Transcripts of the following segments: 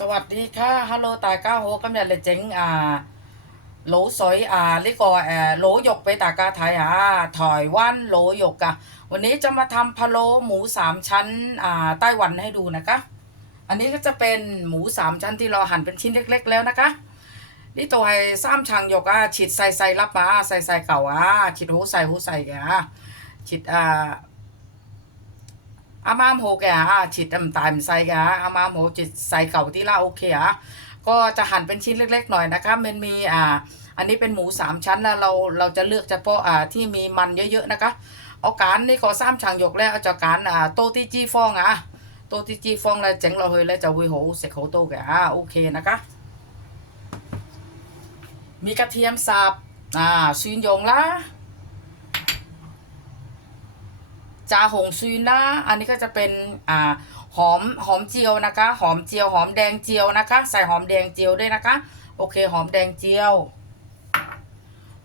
สวัสดีค่ะฮัลโหลตาก้าโฮกำเนิดเลยเจ๋งอ่าโหลสอยอ่าลิกอแอโหลยกไปตากาไทยอ่าถอยวันโหลยกอะวันนี้จะมาทำพะโล้หมูสามชั้นอ่าไต้หวันให้ดูนะคะ อันนี้ก็จะเป็นหมูสามชั้นที่เราหั่นเป็นชิ้นเล็ก ๆ แล้วนะคะ นี่ตัวไอ้ซ้ำชังหยกอะฉีดใส่ใส่รับมาใส่ใส่เก่าอะฉีดหูใส่หูใส่อะฉีดอ่า อาโหแกฮะฉีดต่ำๆใส่แกฮะอาโหฉีดใส่เก่าที่ล่าโอเคฮะก็จะหั่นเป็นชิ้นเล็ก ๆ หน่อยนะคะมันมีอ่าอันนี้เป็นหมูสามชั้นแล้วเราเราจะเลือกเฉพาะอ่าที่มีมันเยอะๆนะคะเอาการนี่ขอซ้ำช่างหยกแล้วเอาจากการอ่าโตที่จี้ฟองอะโตที่จี้ฟองแล้วเจ๋งเราเฮยแล้วจะหุยโหเสกโหโตแกอะโอเคนะคะมีกระเทียมสับอ่าซีนยงละ จาหงซุยนะอันนี้ก็จะเป็นอ่าหอมหอมเจียวนะคะ หอมเจียวหอมแดงเจียวนะคะ ใส่หอมแดงเจียวด้วยนะคะ โอเคหอมแดงเจียว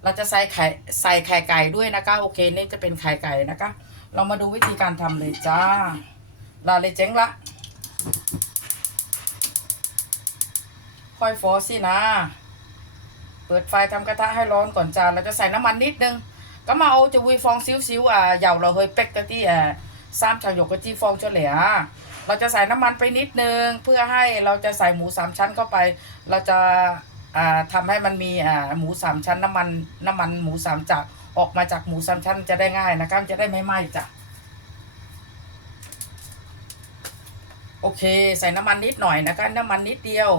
เราจะใส่ไข่ใส่ไข่ไก่ด้วยนะคะ โอเคนี่จะเป็นไข่ไก่นะคะ เรามาดูวิธีการทำเลยจ้าลาเลยเจ๊งละค่อยฟอสินะ เปิดไฟทำกระทะให้ร้อนก่อนจ้าเราจะใส่น้ำมันนิดนึง 咁啊，我就会放少少啊油落去逼嗰啲诶三层肉嘅脂肪出嚟啊。เราจะใส่น้ำมันไปนิดนึง เพื่อให้เราจะใส่หมูสามชั้นเข้าไป เราจะอ่าทำให้มันมีอ่าหมูสามชั้นน้ำมันน้ำมันหมูสามจากออกมาจากหมูสามชั้นจะได้ง่ายนะคะมันจะได้ไม่ไหม้จ้ะโอเค ใส่น้ำมันนิดหน่อยนะคะน้ำมันนิดเดียว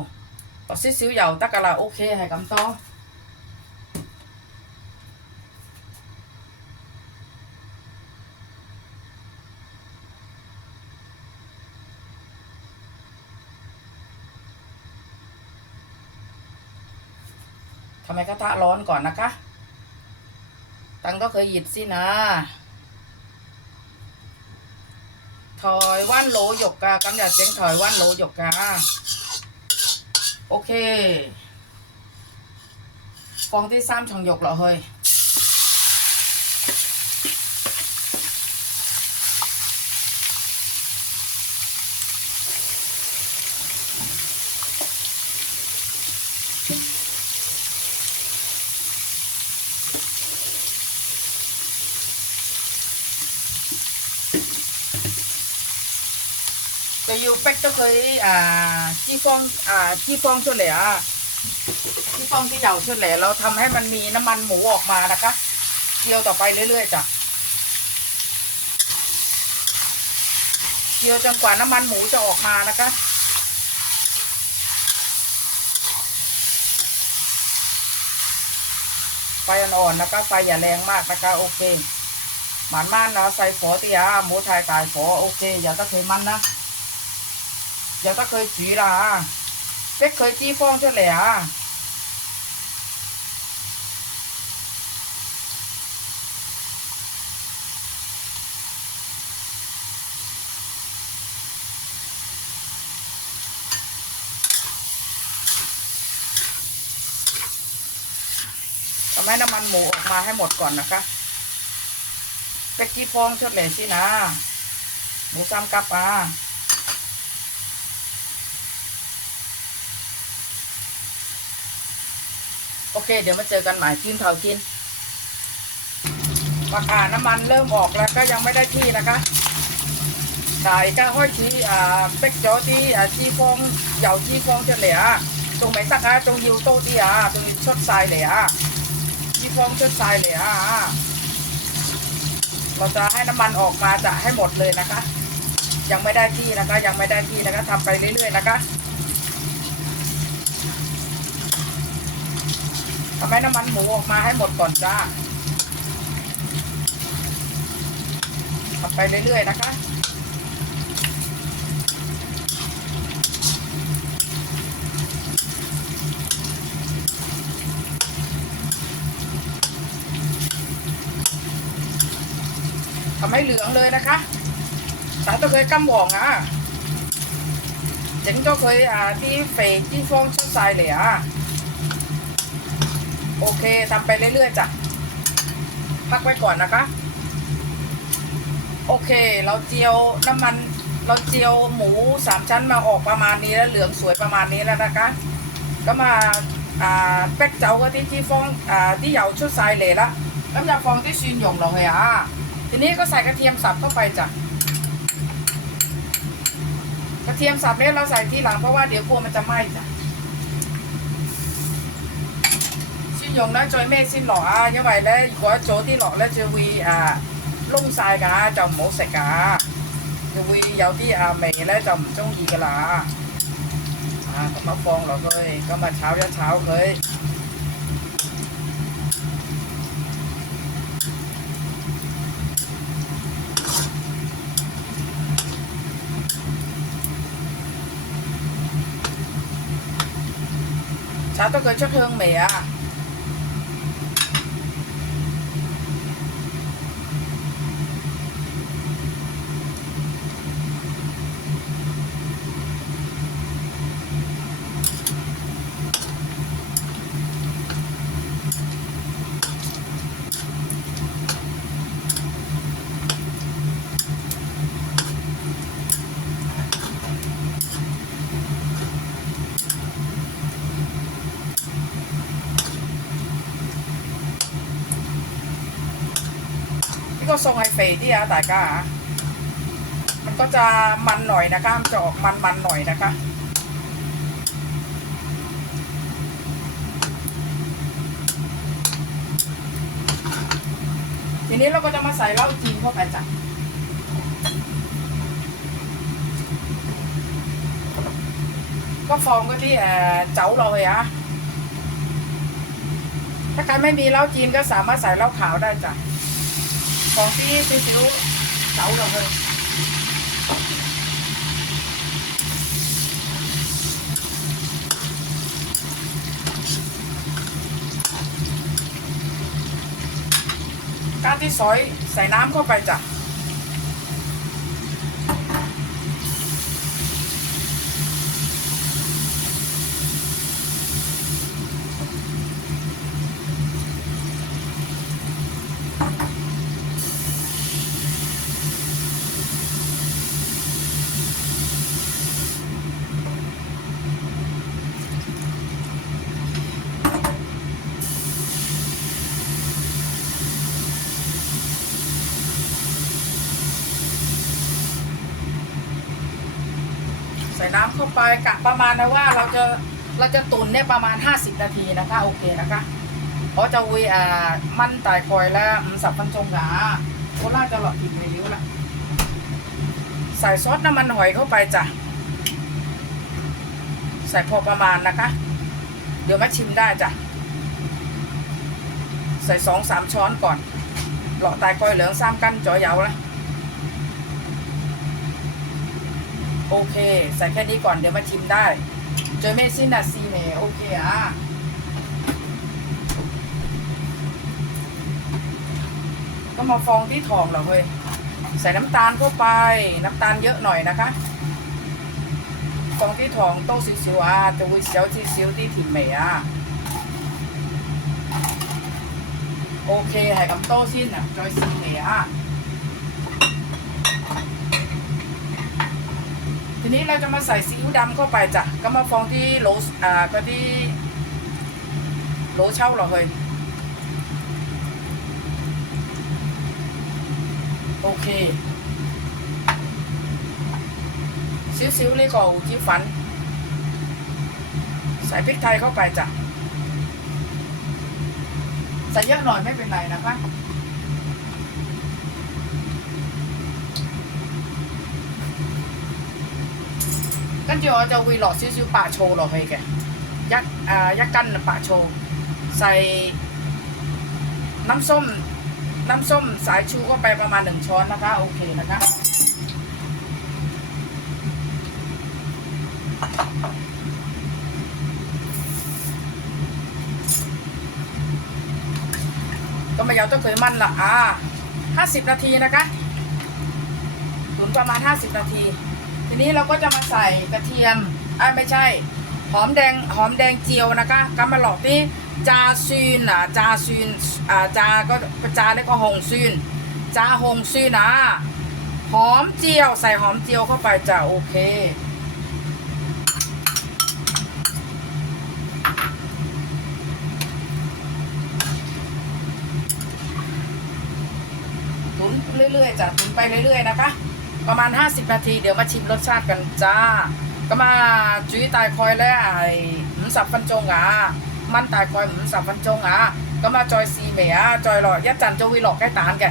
เอาซิซิวเหยาตะกะละโอเคให้กำต้อง ำไมกระทะร้อนก่อนนะคะ ตังก็เคยหยิบสินะถอยว่านโลหยกกากำอยากเจ๊งถอยว่านโลหยกกาโอเคฟองที่ซ้ำช่องหยกเหรอเฮ้ย 就要逼咗佢啊脂肪啊脂肪出嚟啊脂肪ที่เหยา出嚟เราทำให้มันมีน้ำมันหมูออกมานะคะเจียวต่อไปเรื่อยๆจ้ะเจียวจนกว่าน้ำมันหมูจะออกมานะคะ ไฟอ่อนๆนะคะไฟอย่าแรงมากนะคะโอเคหมันมันนะใส่ฝอตีอ่ะหมูไทยตายฝอโอเค อย่าตะเคยมันนะ อย่าตะเคยจีละเป็กเคยจี้ฟองเฉลี่ยทำให้น้ำมันหมูออกมาให้หมดก่อนนะคะเป็กจี้ฟองเฉลี่ยสินะ หมูซ้ำกับอะ โอเค เดี๋ยวมาเจอกันใหม่กินเผากินปากกาน้ำมันเริ่มออกแล้วก็ยังไม่ได้ที่นะคะ đại ca hoi chỉ à bích cho đi à chi phong dầu chi phong cho lẻ trong mấy tắc à trong nhiều tô đi à trong xuất sai lẻ chi phong xuất sai lẻ à เราจะให้น้ำมันออกมาจะให้หมดเลยนะคะ ยังไม่ได้ที่นะคะ ยังไม่ได้ที่นะคะทำไปเรื่อยๆนะคะ ทำให้น้ำมันหมูออกมาให้หมดก่อนจ้าทำไปเรื่อยๆนะคะ ทำให้เหลืองเลยนะคะสายตัวเคยกำหว่องอ่ะ整咗佢啊啲肥脂肪出晒嚟啊！ โอเคทำไปเรื่อยๆจ้ะพักไว้ก่อนนะคะ โอเค เราเจียวน้ำมัน เราเจียวหมูสามชั้นมาออกประมาณนี้แล้วเหลืองสวยประมาณนี้แล้วนะคะ ก็มาอ่าเป๊กเจ้าก็ที่ที่ฟองอ่าที่เหยาชุดทรายเหลละก็จะฟองที่ชินหยงเราเหรอะทีนี้ก็ใส่กระเทียมสับเข้าไปจ้ะกระเทียมสับเนี่ยเราใส่ทีหลังเพราะว่าเดี๋ยวกลัวมันจะไหม้จ้ะ 用咧最咩先落啊，因為咧如果早啲落咧就會誒燶曬㗎，就唔好食㗎。就會有啲啊味咧，就唔中意噶啦啊！咁樣放落去，咁啊炒一炒佢。炒得佢出香味啊！ ทรงไอเฟ่ที่อาต่ก็มันก็จะมันหน่อยนะคะมันจะออกมันมันหน่อยนะคะ ทีนี้เราก็จะมาใส่เหล้าจีนเข้าไปจ้ะก็ฟองก็ที่เจ้าเราเลยอะถ้าใครไม่มีเหล้าจีนก็สามารถใส่เหล้าขาวได้จ้ะ ของที่ซิซิวเจ้าเราเลยการที่ซอยใส่น้ำ เข้าไปกะประมาณนะว่าเราจะเราจะตุนเนี่ยประมาณ 50 นาทีนะคะโอเคนะคะเพราะจะวีอ่ามันตายคอยแล้วสับพันจงหาโคราจะหลอกผิดไปริ้วละใส่ซอสน้ำมันหอยเข้าไปจ้ะใส่พอประมาณนะคะ เดี๋ยวมาชิมได้จ้ะใส่สองสามช้อนก่อนหลอกตายคอยเหลืองซ้ำกันจ่อเหยาละ โอเค ใส่แค่นี้ก่อนเดี๋ยวมาชิมได้เจอเมซินาซีเมโอเคอะก็มาฟองที่ทองเหรอเฮ้ยใส่น้ำตาลเข้าไป น้ำตาลเยอะหน่อยนะคะฟองที่ทองโต้ซิวๆอะจะวิเซียวที่ซิวที่ถิ่นเหมอะโอเคให้กับโต้สิ้นอะจอยซีเหมอะ นี้เราจะมาใส่ซีอิ๊วดำเข้าไปจ้ะก็มาฟองที่โหลอ่าก็ที่โหลเช่าเรอเฮยโอเคซิวๆเลยก็อูจิฝัน ใส่พริกไทยเข้าไปจ้ะใส่เยอะหน่อยไม่เป็นไรนะคะ 跟住我就会落少少白醋落去嘅，一诶、呃、一斤白醋，ใส่น้ำส้มน้ำส้มสายชูเข้าไปประมาณหนึ่งช้อนนะคะ โอเคนะคะ ก็มาเยาต้องเคยมันละอ่าห้าสิบนาทีนะคะตุ๋นประมาณห้าสิบนาที ทีนี้เราก็จะมาใส่กระเทียมอ่าไม่ใช่ หอมแดงหอมแดงเจียวนะคะกำมาหลอกที่จาซีนอะจาซีนอ่าจาก็จาแล้วก็หงซีนจาหงซีนนะหอมเจียวใส่หอมเจียวเข้าไปจ้ะโอเคตุ๋นเรื่อยๆจ้ะตุ๋นไปเรื่อยๆนะคะ ประมาณ 50 นาที เดี๋ยวมาชิมรสชาติกันจ้า ก็มาจุ้ยตายคอยและไอ้หมสับฟันจงอะมันตายคอยหมสับฟันจงอะก็มาจอยซีเมียจอยหลอกยัดจันจะวีหลอกใกล้ตานแก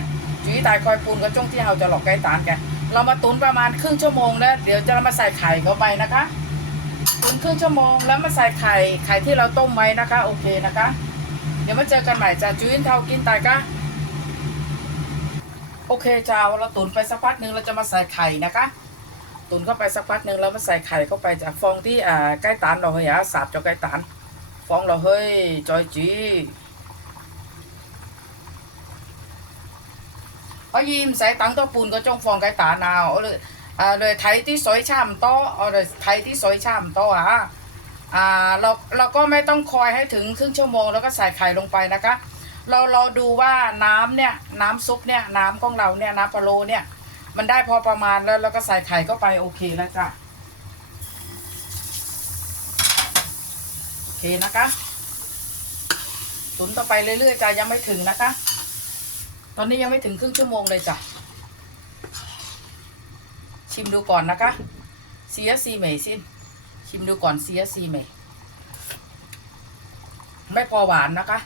จุ้ยตายคอยปูนก็จ้องที่เราจะหลอกใกล้ตานแกเรามาตุนประมาณครึ่งชั่วโมงแล้วเดี๋ยวจะมาใส่ไข่เข้าไปนะคะตุนครึ่งชั่วโมงแล้วมาใส่ไข่ไข่ที่เราต้มไว้นะคะ โอเคนะคะ เดี๋ยวมาเจอกันใหม่จ้ะจุ้ยเท่ากินตายกะ โอเคจ้าเราตุนไปสักพักหนึ่งเราจะมาใส่ไข่นะคะ ตุนเข้าไปสักพักหนึ่งแล้วมาใส่ไข่เข้าไปจากฟองที่อ่าใกล้ตานเราเฮ้ยอะสาบจะใกล้ตานฟองเราเฮ้ยจอยจีเอายิมใส่ตังตัวปูนก็จ้องฟองใกล้ตานเอาเอาเลยอ่าเลยไทยที่สวยช่ำโตเอาเลยไทยที่สวยช่ำโตอะอ่าเราเราก็ไม่ต้องคอยให้ถึงครึ่งชั่วโมงแล้วก็ใส่ไข่ลงไปนะคะ เราเราดูว่าน้ำเนี่ย น้ำซุปเนี่ยน้ำของเราเนี่ยน้ำปลาโลเนี่ย มันได้พอประมาณแล้วแล้วก็ใส่ไข่เข้าไปโอเคแล้วจ้ะโอเคนะคะตุนต่อไปเรื่อยๆจ้ะยังไม่ถึงนะคะ ตอนนี้ยังไม่ถึงครึ่งชั่วโมงเลยจ้ะชิมดูก่อนนะคะเสียซีเมย์สิชิมดูก่อนเสียซีเมย์ไม่พอหวานนะคะ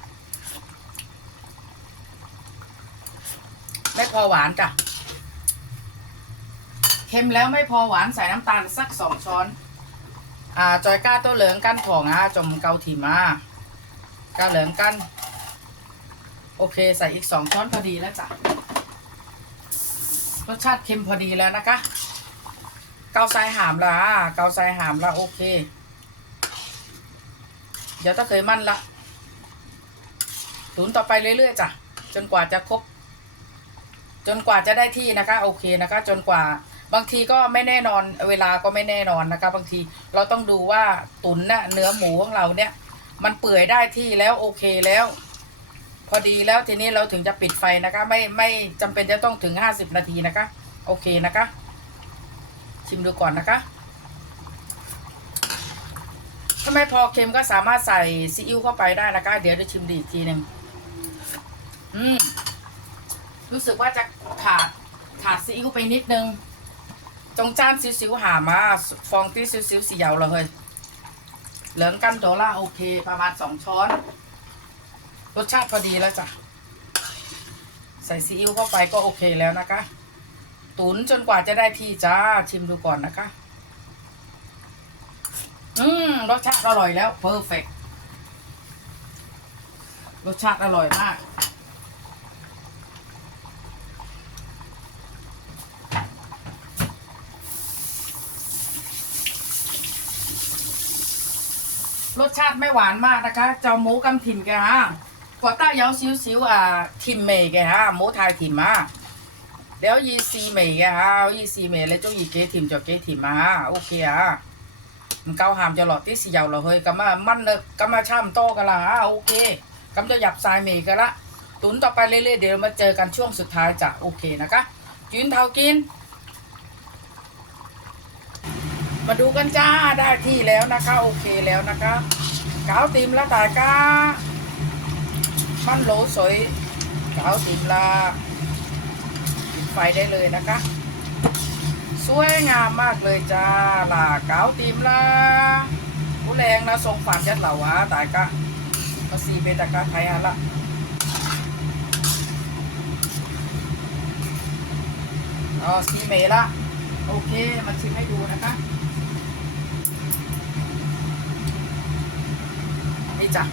ไม่พอหวานจ้ะเค็มแล้วไม่พอหวานใส่น้ำตาลสักสองช้อน อ่า จอยก้าตัวเหลืองกันถ่องอะจมเกาถีมาก้าเหลืองกัน โอเค ใส่อีกสองช้อนพอดีแล้วจ้ะรสชาติเค็มพอดีแล้วนะคะ เกาใส่หามละเกาใส่หามละโอเค เดี๋ยวถ้าเคยมั่นละตุนต่อไปเรื่อยๆจ้ะจนกว่าจะครบ จนกว่าจะได้ที่นะคะโอเคนะคะ จนกว่าบางทีก็ไม่แน่นอนเวลาก็ไม่แน่นอนนะคะ บางทีเราต้องดูว่าตุ๋นน่ะเนื้อหมูของเราเนี่ย มันเปื่อยได้ที่แล้วโอเคแล้ว พอดีแล้วทีนี้เราถึงจะปิดไฟนะคะ ไม่ไม่จำเป็นจะต้องถึงห้าสิบนาทีนะคะ โอเคนะคะ ชิมดูก่อนนะคะถ้าไม่พอเค็มก็สามารถใส่ซีอิ๊วเข้าไปได้นะคะ เดี๋ยวจะชิมดีอีกทีหนึ่งอืม รู้สึกว่าจะขาดขาดซีอิ๊วไปนิดนึง จงจานสิวๆหามาฟองที่สิวๆสีเยาเลยเฮ้ยเหลืองกันโดล่าโอเค ประมาณสองช้อน รสชาติพอดีแล้วจ้ะ ใส่ซีอิ๊วเข้าไปก็โอเคแล้วนะคะ ตุนจนกว่าจะได้ที่จ้าชิมดูก่อนนะคะ อืมรสชาติอร่อยแล้วเพอร์เฟกรสชาติอร่อยมาก รสชาติไม่หวานมากนะคะเจ้าหมูกำถิ่นแกฮะกว่าต้าเยาซิวซิวอ่าถิมเมย์แกฮะหมูไทยถิ่มมาแล้วยีซีเมย์แกฮะยีซีเมย์แล้วจ้ายีเกถิ่มจอเกถิ่มมาโอเคฮะมันเกาหามจะหลอดที่สียาวเราเฮยกำมามันเนกำมาช่ำโตกันละฮะโอเคกำจะหยับทรายเมย์กันละ ตุนต่อไปเรื่อยๆเดี๋ยวมาเจอกันช่วงสุดท้ายจะโอเคนะคะยินเท้ากิน มาดูกันจ้าได้ที่แล้วนะคะ โอเคแล้วนะคะกาวติมละตายก้ามันโหลสวยกาวติมละปิดไฟได้เลยนะคะ สวยงามมากเลยจ้าล่ะกาวติมละผู้แรงนะทรงฝันยัดเหล่าวะตายกะมาซีเบตากะไทยฮะละอ๋อซีเมละโอเค มาชิมให้ดูนะคะ นี่จ้ะ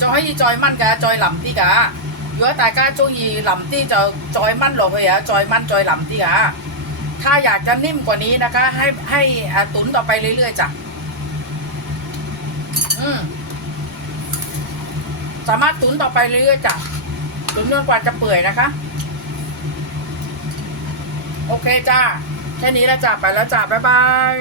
就可以再炆㗎，再腍啲㗎。如果大家中意腍啲就再炆落去啊，再炆再腍啲㗎。ถ้าอยากจะนิ่มกว่านี้นะคะ ให้ให้อ่าตุ๋นต่อไปเรื่อยๆจ้ะอืมสามารถตุ๋นต่อไปเรื่อยๆจ้ะตุ๋นจนกว่าจะเปื่อยนะคะ โอเคจ้าแค่นี้แล้วจ้ะไปแล้วจ้ะบ๊ายบาย